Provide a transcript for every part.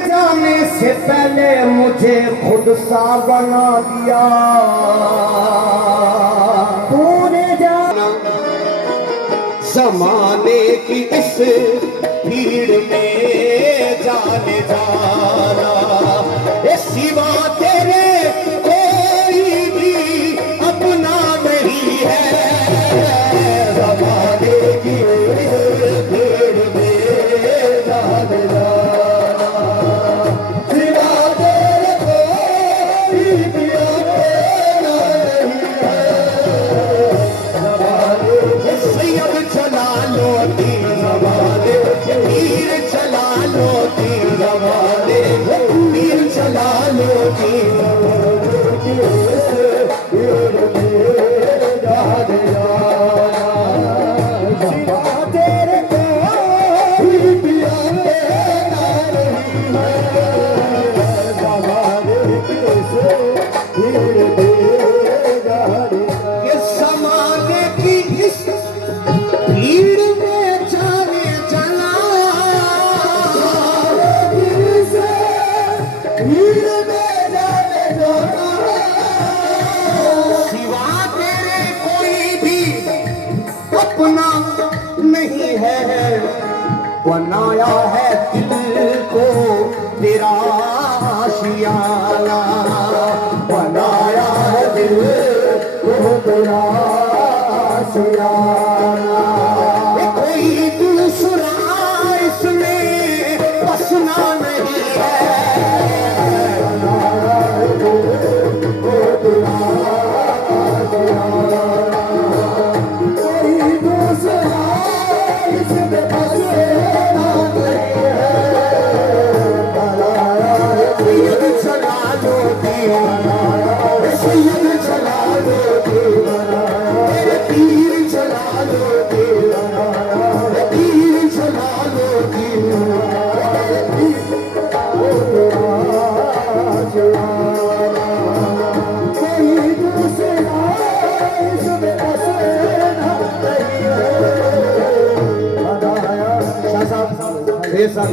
जाने से पहले मुझे खुद सा बना दिया। तूने जाना जमाने की इस भीड़ में जाने जाना, ये सिवा तेरे कोई भी अपना नहीं है। जमाने की इस भीड़ में जाने जाना, सिवा तेरे कोई भी अपना नहीं है। जमाने सैयद चला लो तीर जमाने, तीर चला लो तीर जमाने, तीर चला लो तीर नहीं है। बनाया है दिल को तेरा आशियाना, बनाया है दिल को तेरा आशियाना। कोई दूसरा इसमें बसना नहीं है। बनाया है दिल को तेरा आशियाना, कोई दूसरा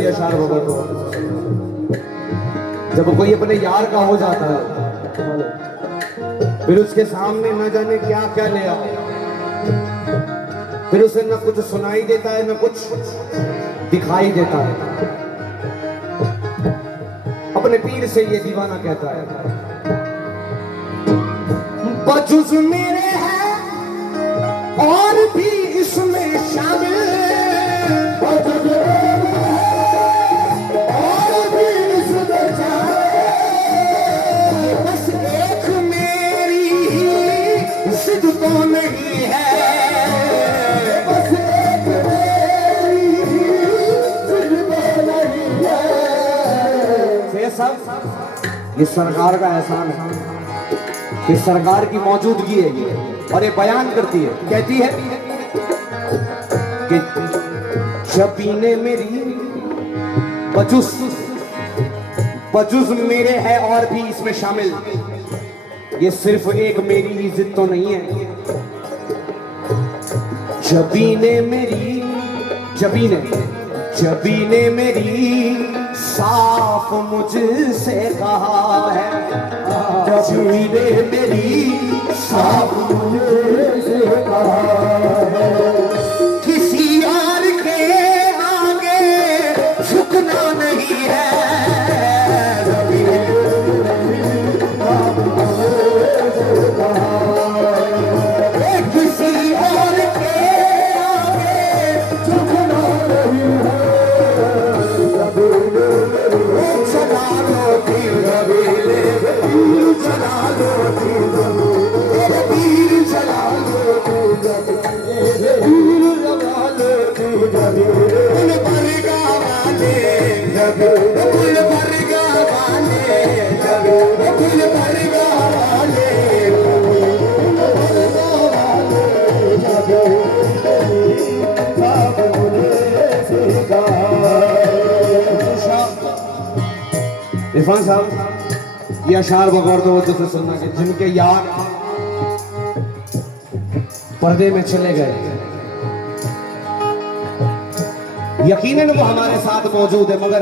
अशार होगा। तो जब कोई अपने यार का हो जाता है, फिर उसके सामने न जाने क्या क्या ले आओ, फिर उसे न कुछ सुनाई देता है न कुछ दिखाई देता है। अपने पीर से ये दीवाना कहता है, बजुज़ मेरे है और भी इसमें शामिल, तो नहीं है। बस एक मेरी नहीं है। सब ये सरकार का एहसान है कि सरकार की मौजूदगी है और ये बयान करती है, कहती है कि शबीने मेरी बजुज़ मेरे है और भी इसमें शामिल। ये सिर्फ एक मेरी ही जिद तो नहीं है। जबीने मेरी जबीने मेरी साफ मुझसे कहा है। जबीने मेरी साफ मुझसे कहा है, किसी यार के आगे झुकना नहीं है। इरफान साहब, ये अशार बगौर तवज्जो से सुनना कि जिनके यार पर्दे में चले गए, यकीनन वो हमारे साथ मौजूद है, मगर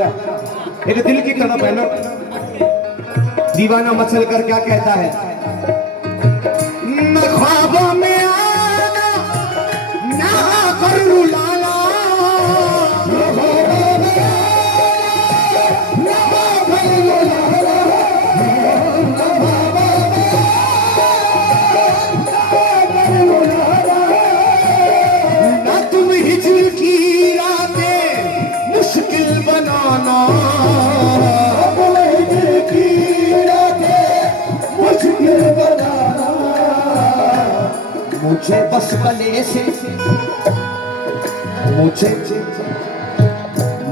एक दिल की तड़प है ना। दीवाना मचल कर क्या कहता है, न ख्वाबों में आना ना कर रुलाना, ना तुम हिजर की रातें मुश्किल बनाना, मुझे बस गले से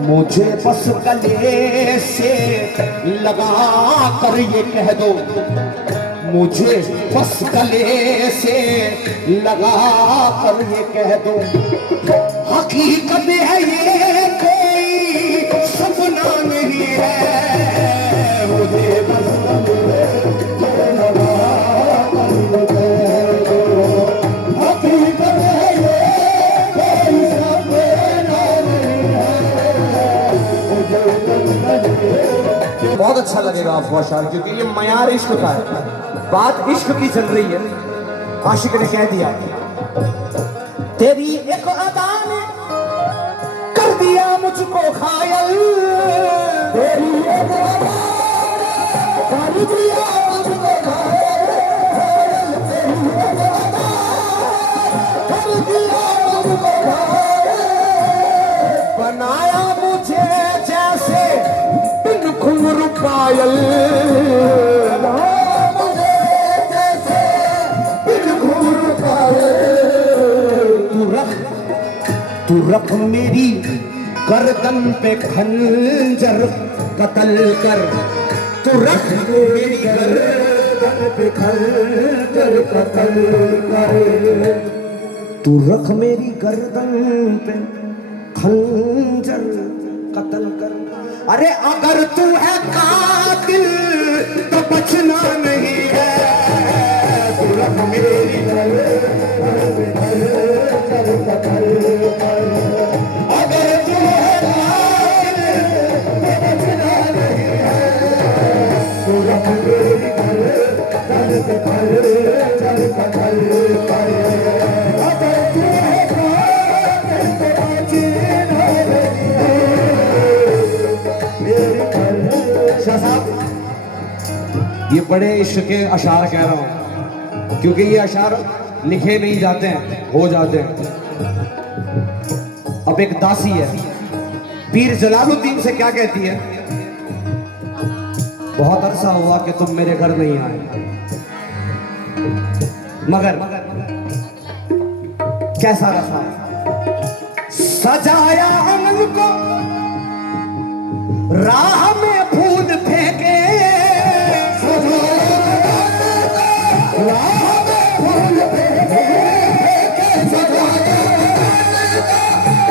मुझे बस गले से लगा कर ये कह दो, मुझे बस गले से लगा कर ये कह दो, हकीकत है ये कोई सपना नहीं है, मुझे बस गले से लगा कर ये कह दो, हकीकत है ये कोई सपना नहीं है, मुझे बस गले। बहुत अच्छा लगेगा आपको अशार, क्योंकि ये मयार इश्क का है, बात इश्क की चल रही है। आशिक ने कह दिया, तेरी एक अदा ने कर दिया मुझको घायल, तेरी एक अदा ने कर दिया मुझको घायल, तेरी एक अदा कर दिया मुझको घायल, बनाया मुझे जैसे बिन घुंघरू पायल, तू रख मेरी गर्दन पे खंजर कत्ल कर, तू रख मेरी गर्दन पे खंजर कत्ल कर, तू रख मेरी गर्दन पे खंजर कत्ल कर, अरे अगर तू है कातिल तो बचना नहीं है, तू रख मेरी गर्दन पे खंजर कत्ल कर, अगर तू है कातिल तो बचना नहीं है, तू रख मेरी गर्दन पे खंजर कत्ल कर, अगर तू है कातिल तो बचना नहीं है। शाह साहब, ये बड़े इश्क के अशार कह रहा हूं, क्योंकि ये अशार लिखे नहीं जाते हैं, हो जाते हैं। अब एक दासी है, पीर जलालुद्दीन से क्या कहती है, बहुत अरसा हुआ कि तुम मेरे घर नहीं आए, मगर कैसा रखा सजाया अमल को, राह में फूल फेंके, राह में फूल फेंके, सजाया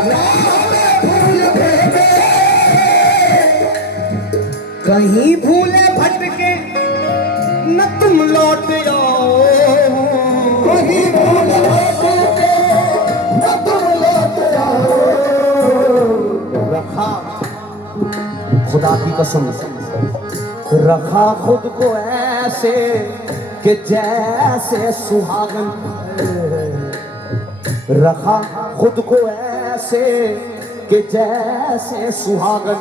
राह में फूल फेंके, कहीं भूले भटके न तुम लौट आओ, कहीं भूले भटके न तुम लौट आओ, रखा खुदा की कसम रखा खुद को ऐसे कि जैसे सुहागन, रखा खुद को ऐसे कि जैसे सुहागन,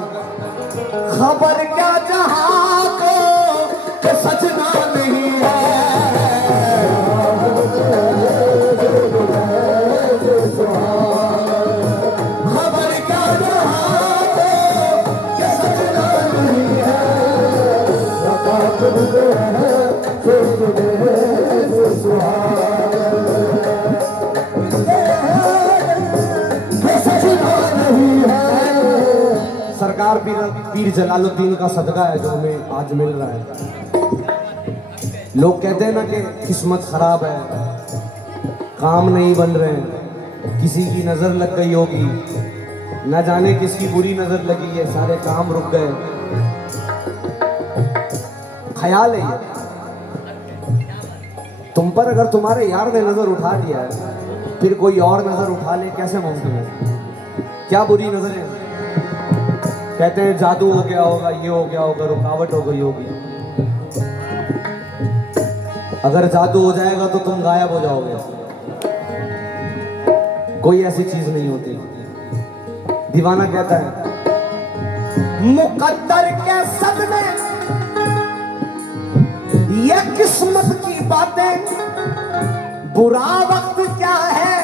खबर क्या जहां को कि सजना नहीं है, खबर क्या जहां को कि सजना नहीं है, रखा खुद को सरकार पीर जलालुद्दीन का सदका है जो हमें आज मिल रहा है। लोग कहते हैं ना कि किस्मत खराब है, काम नहीं बन रहे हैं, किसी की नजर लग गई होगी, न जाने किसकी बुरी नजर लगी है, सारे काम रुक गए। ख्याल है तुम पर, अगर तुम्हारे यार ने नजर उठा लिया है फिर कोई और नजर उठा ले, कैसे मुमकिन है? क्या बुरी नजर है, कहते हैं जादू हो गया होगा, ये हो गया होगा, रुकावट हो गई होगी। अगर जादू हो जाएगा तो तुम गायब हो जाओगे। कोई ऐसी चीज नहीं होती। दीवाना कहता है मुकद्दर के सदमे ये किस्मत की बातें, बुरा वक्त क्या है,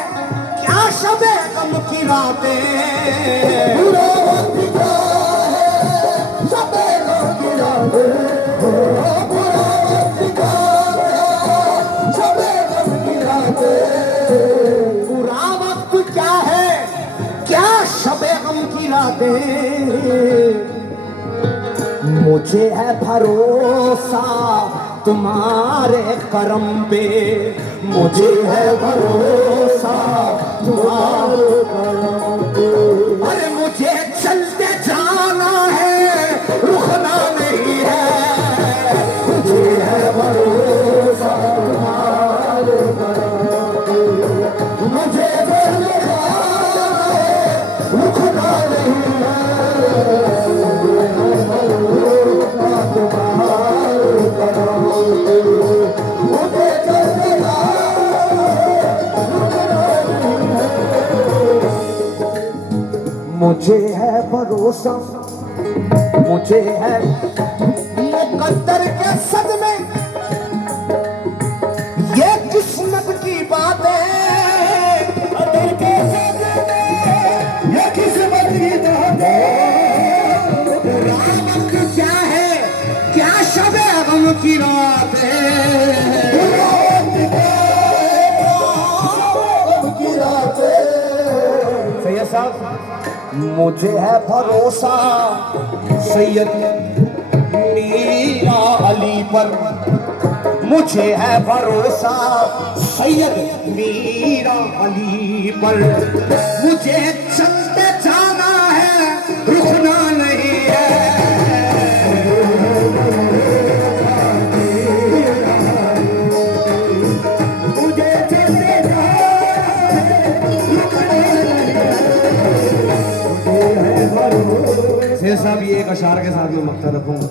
क्या शबे गम की रातें, बुरा वक्त क्या है, शबे गम की रातें, बुरा वक्त क्या है, शबे गम की रातें, बुरा वक्त क्या है, क्या शबे गम की रातें। मुझे है भरोसा तुम्हारे करम पे, मुझे है भरोसा तुम्हारे करम पे। अरे मुझे चलते जाना है, रुकना नहीं है, मुझे है भरोसा तुम्हारे करम पे, मुझे चलते जाना है, रुकना नहीं है। मुझे है भरोसा, मुझे है मुकद्दर के सदमे, ये किस्मत की बात है, मुकद्दर के सदमे ये किस्मत की बात है। बुरा वक्त क्या है, क्या शबे गम की रात है, बुरा वक्त क्या है, क्या गम की रात है। सैयद साहब, मुझे है भरोसा सैयद मीरा अली पर, मुझे है भरोसा सैयद मीरा अली पर। मुझे चलते जाना है, रुकना नहीं है। मुझे चलते जाना है, रुकना नहीं है। शेर साहब, ये एक अशार के साथ में मक्ता रखूंगा।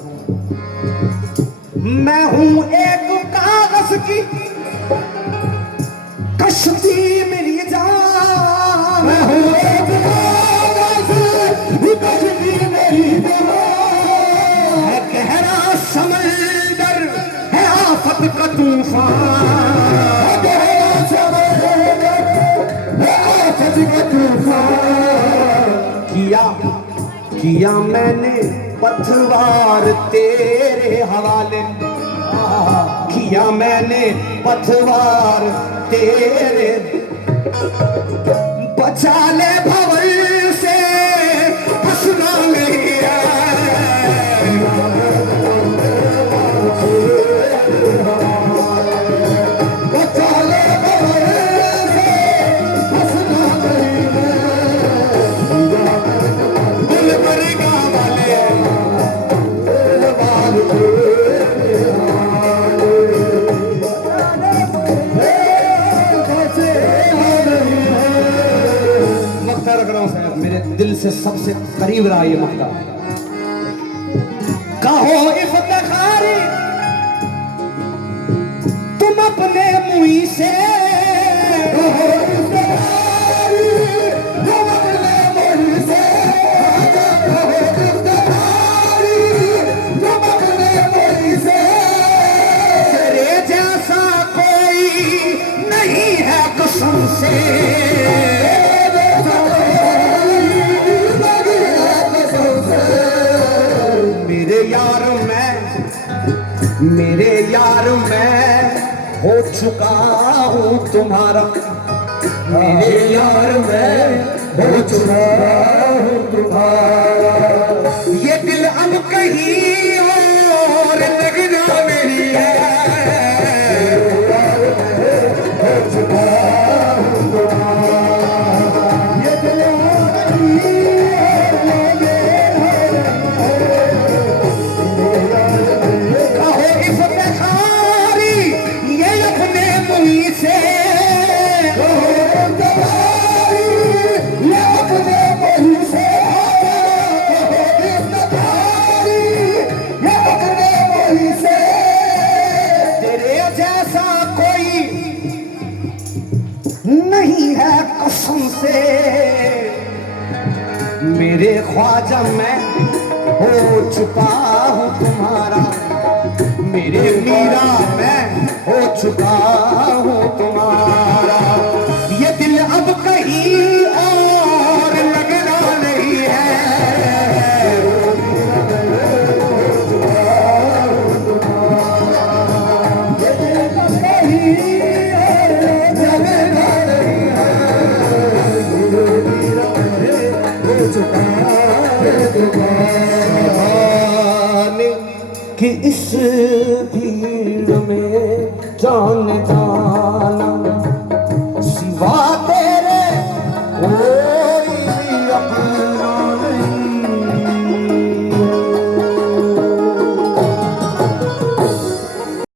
मैं हूं एक कागज की कश्ती मेरी जान, मैं हूं एक कागज की कश्ती मेरी जान। है गहरा समंदर, है आफत का तूफान, है गहरा समंदर, है आफत का तूफान। किया मैंने पथवार तेरे हवाले, किया मैंने पथवार तेरे, बचा ले भंवर से फंसना नहीं है। बचा ले भंवर से फंसना नहीं है। गुलबर्गा वाले मेरे दिल से सबसे करीब रहा ये मक्ता। कहो इफ्तिखारी तुम अपने मुंह से, कहो इफ्तिखारी तुम अपने मुंह से, कहो इफ्तिखारी तुम अपने मुंह से। तेरे जैसा कोई नहीं है कसम से, मेरे यार मैं हो चुका हूँ तुम्हारा, मेरे यार मैं हो चुका हूँ तुम्हारा। ये दिल अब कहीं और लगना नहीं है, हो चुका हूँ तुम्हारा। ये दिल अब कहीं कसम से मेरे ख्वाजा मैं हो चुका हूँ तुम्हारा, मेरे मीरा मैं हो चुका हूँ तुम्हारा। ये दिल अब कहीं और लगना नहीं है, कि इस भीड़ में जान जा